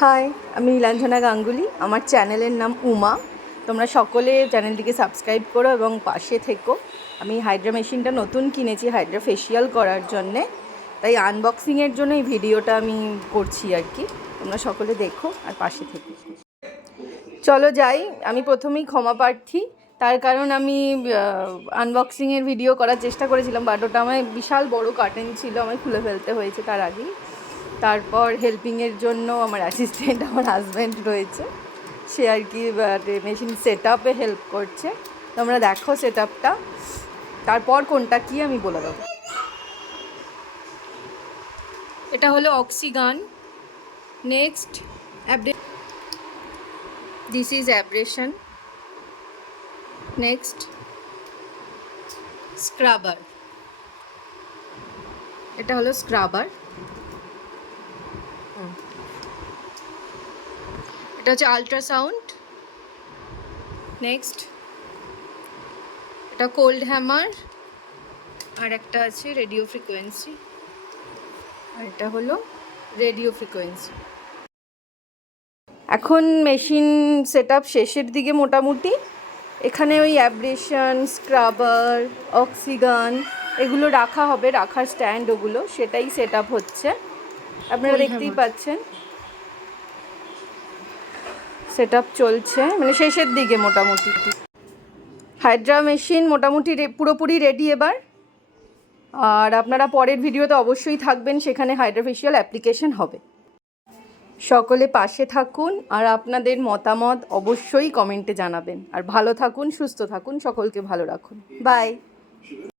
High, আমি নীলাঞ্জনা গাঙ্গুলি। আমার চ্যানেলের নাম উমা। তোমরা সকলে চ্যানেলটিকে সাবস্ক্রাইব করো এবং পাশে থেকো। আমি হাইড্রা মেশিনটা নতুন কিনেছি হাইড্রা ফেসিয়াল করার জন্যে, তাই আনবক্সিংয়ের জন্য এই ভিডিওটা আমি করছি আর কি। তোমরা সকলে দেখো আর পাশে থেকো। চলো যাই। আমি প্রথমেই ক্ষমা প্রার্থী, তার কারণ আমি আনবক্সিংয়ের ভিডিও করার চেষ্টা করেছিলাম, বাট ওটা আমার বিশাল বড় কার্টেন ছিল, আমায় খুলে ফেলতে হয়েছে তার আগেই। তারপর হেল্পিংয়ের জন্য আমার অ্যাসিস্ট্যান্ট আমার হাজব্যান্ড রয়েছে, সে আর কি মেশিন সেট আপে হেল্প করছে। তোমরা দেখো সেট আপটা, তারপর কোনটা কি আমি বলে দেবো। এটা হলো oxygen. Next this is abrasion. Next scrubber. এটা হলো স্ক্রাবার। এটা হচ্ছে আল্ট্রাসাউন্ড। নেক্সট এটা কোল্ড হ্যামার, আর একটা আছে রেডিও ফ্রিকোয়েন্সি, আর এটা হলো রেডিও ফ্রিকোয়েন্সি। এখন মেশিন সেট আপ শেষের দিকে মোটামুটি। এখানে ওই অ্যাব্রেশন, স্ক্রাবার, অক্সিগান এগুলো রাখা হবে, রাখার স্ট্যান্ড ওগুলো, সেটাই সেট আপ হচ্ছে। আপনারা দেখতেই পাচ্ছেন সেট আপ চলছে, মানে শেষের দিকে মোটামুটি। হাইড্রা মেশিন মোটামুটি পুরোপুরি রেডি এবার। আর আপনারা পরের ভিডিওতে অবশ্যই থাকবেন, সেখানে হাইড্রা ফেসিয়াল অ্যাপ্লিকেশন হবে। সকলে পাশে থাকুন আর আপনাদের মতামত অবশ্যই কমেন্টে জানাবেন। আর ভালো থাকুন, সুস্থ থাকুন, সকলকে ভালো রাখুন। বাই।